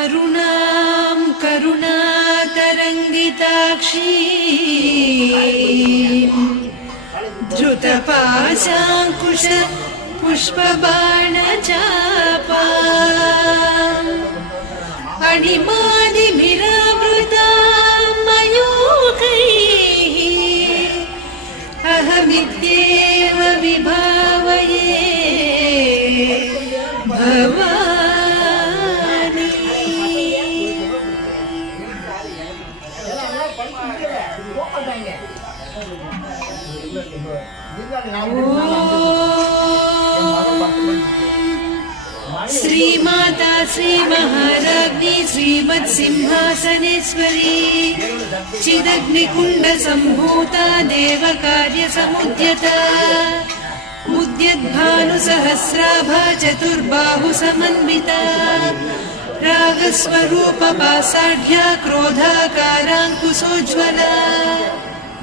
अरुणां करुणातरङ्गिताक्षी धृतपाशाङ्कुश पुष्पबाणचापा अणिमादिभिरावृतां मयूखैः अहमित्येव विभावये भवानी। श्रीमाता श्री महाराज्ञी श्रीमत्सिंहासनेश्वरी चिदग्निकुण्ड सम्भूता देवकार्यसमुद्यता उद्यद्भानुसहस्राभा चतुर्बाहु समन्विता रागस्वरूपपासाढ्या क्रोधाकाराङ्कुशोज्ज्वला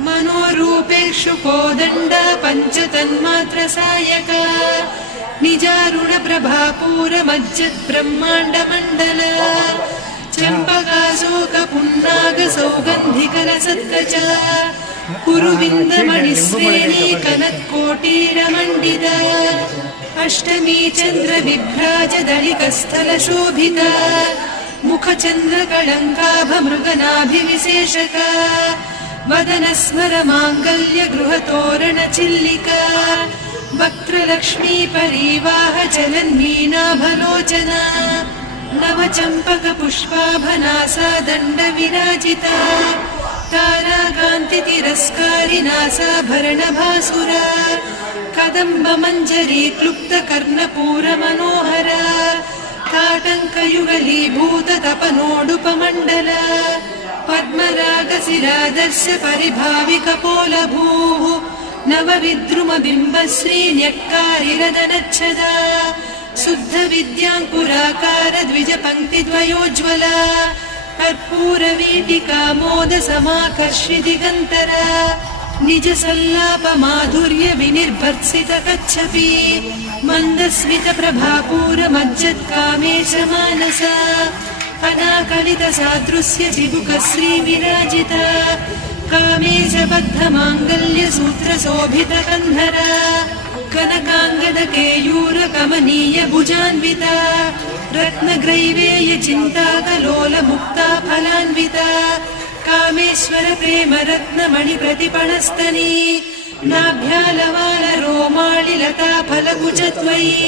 मनोरूपेषु कोदण्ड पञ्चतन्मात्रसायका निजारुणप्रभापूरमज्जद्ब्रह्माण्डमण्डल चम्पकाशोकपुन्नागसौगन्धिकरसत्कचा कुरुविन्दमणिश्रेणी कनत्कोटीरमण्डिता अष्टमी चन्द्रविभ्राजदलिकस्थलशोभिता मुखचन्द्रकळङ्काभमृगनाभिविशेषका वदनस्मरमाङ्गल्य गृहतोरणचिल्लिका वक्त्रलक्ष्मी परिवाह चलन्मीनाभलोचना नवचम्पकपुष्पाभनासा दण्डविराजिता ताराकान्तितिरस्कारिनासाभरणभासुरा कदम्बमञ्जरी क्लुप्तकर्णपूरमनोहरा ताटङ्कयुगलीभूततपनोडुपमण्डला पद्मरागशिरादर्श परिभाविकपोलभूः नवविद्रुमबिम्बश्रीन्यक्कारिरदनच्छदा शुद्धविद्याङ्कुराकार द्विजपङ्क्तिद्वयोज्ज्वला कर्पूरवीटिकामोदसमाकर्षि दिगन्तरा निजसल्लापमाधुर्य विनिर्भर्त्सितकच्छपि मन्दस्मितप्रभापूरमज्जत्कामेशमानसा अनाकलितसादृश्य चिबुकश्रीविराजिता कामेशबद्धमाङ्गल्यसूत्रशोभितकन्धरा कनकाङ्गदकेयूरकमनीय भुजान्विता रत्नग्रैवेयचिन्ताकलोलमुक्ता फलान्विता कामेश्वर प्रेमरत्नमणिप्रतिपणस्तनी नाभ्यालवालरोमाळिलता फलकुचत्वयी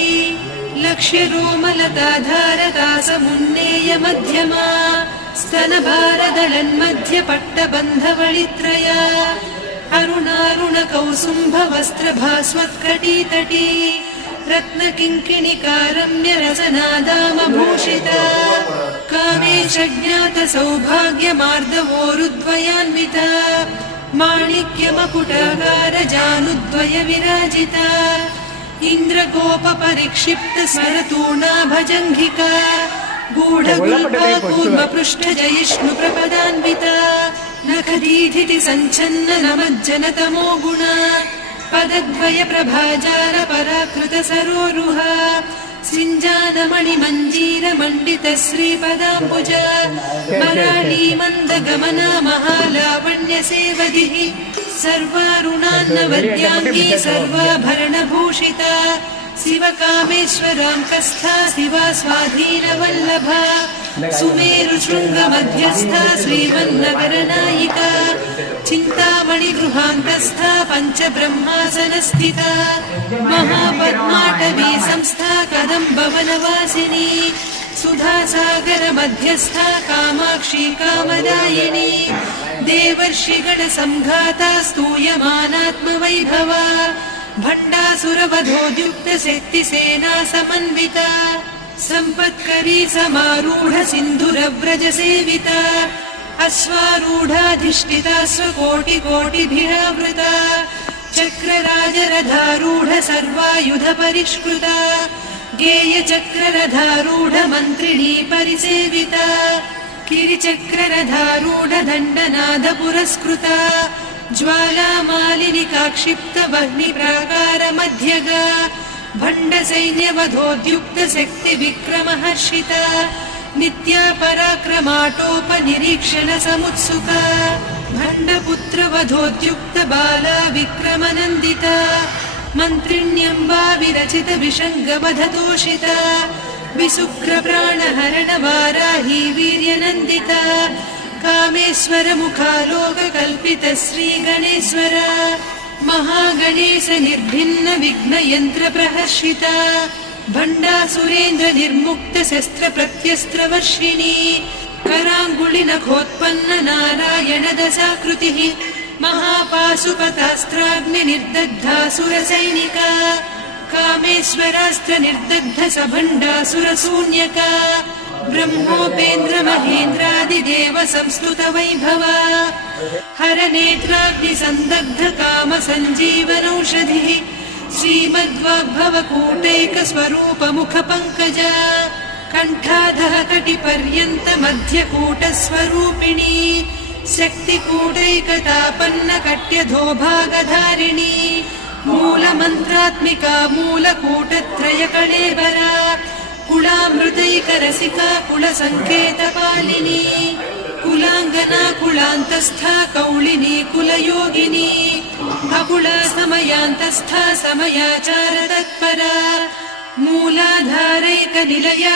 लक्ष्यरोमलताधारकासमुन्नेय मध्यमा स्तनभारदलन्मध्यपट्टबन्धवळित्रया अरुणारुणकौसुम्भवस्त्रभास्वत्कटीतटी रत्नकिङ्किणिकारम्यरसनादामभूषिता कामेशज्ञातसौभाग्यमार्दवोरुद्वयान्विता माणिक्यमकुटाकारजानुद्वय विराजिता इन्द्रगोपपरिक्षिप्तस्मरतूणाभजङ्घिका गूढगुल्पा कूर्मपृष्ठजयिष्णुप्रपदान्विता नखदीधिति सञ्छन्न नमज्जनतमो गुणा पदद्वयप्रभाजाल पराकृतसरोरुहा सिञ्जानमणिमञ्जीरमण्डितश्रीपदाम्बुजा मराळीमन्दगमना महालावण्यसेवधिः सर्वारुणान्नवद्याङ्गी सर्वाभरणभूषिता शिवकामेश्वराङ्कस्था शिवा स्वाधीनवल्लभा सुमेरुशृङ्गमध्यस्था श्रीमन्नगरनायिका चिन्तामणिगृहान्तस्था पञ्चब्रह्मासनस्थिता महापद्माटवी संस्था कदम्बवनवासिनी सुधासागरमध्यस्था कामाक्षी कामदायिनी देवर्षिगणसङ्घाता स्तूयमानात्मवैभवा भण्डासुरवधोद्युक्तशक्तिसेना समन्विता सम्पत्करी समारूढ सिन्धुरव्रजसेविता अश्वारूढाधिष्ठिता स्वकोटिकोटिभिरावृता चक्रराजरथारूढ सर्वायुधपरिष्कृता गेयचक्ररथारूढ मन्त्रिणी परिसेविता किरिचक्ररथारूढ दण्डनाद पुरस्कृता ज्वालामालिनिकाक्षिप्तवह्निप्राकारमध्यगा भण्डसैन्यवधोद्युक्तशक्तिविक्रमहर्षिता नित्या पराक्रमाटोपनिरीक्षण समुत्सुका भण्डपुत्रवधोद्युक्त बाला विक्रमनन्दिता मन्त्रिण्यम्बा विरचित विषङ्गवधतोषिता विशुक्रप्राणहरणवाराही वीर्यनन्दिता कामेश्वर मुखालोककल्पित श्रीगणेश्वर महागणेश निर्भिन्न विघ्नयन्त्र प्रहर्षिता भण्डासुरेन्द्र निर्मुक्त शस्त्र प्रत्यस्त्रवर्षिणी कराङ्गुलि नखोत्पन्न नारायण दशाकृतिः महापाशुपतास्त्राग्नि निर्दग्धासुरसैनिका कामेश्वरास्त्र निर्दग्ध सभण्डासुरशून्यका ब्रह्मोपेन्द्र महेन्द्रादिदेव संस्तुत वैभवा हरनेत्राग्नि सन्दग्ध काम सञ्जीवनौषधिः श्रीमद्वाग्भव कूटैक स्वरूप मुख पङ्कजा कण्ठाधः कटिपर्यन्त मध्यकूट स्वरूपिणी शक्तिकूटैकतापन्न कट्यधोभागधारिणी मूलमन्त्रात्मिका मूलकूटत्रय कळेबरा कुलामृतैकरसिका कुलसङ्केतपालिनी कुलाङ्गना कुलान्तस्था कौलिनी कुलयोगिनी अकुला समयान्तस्था समयाचार तत्परा मूलाधारैकनिलया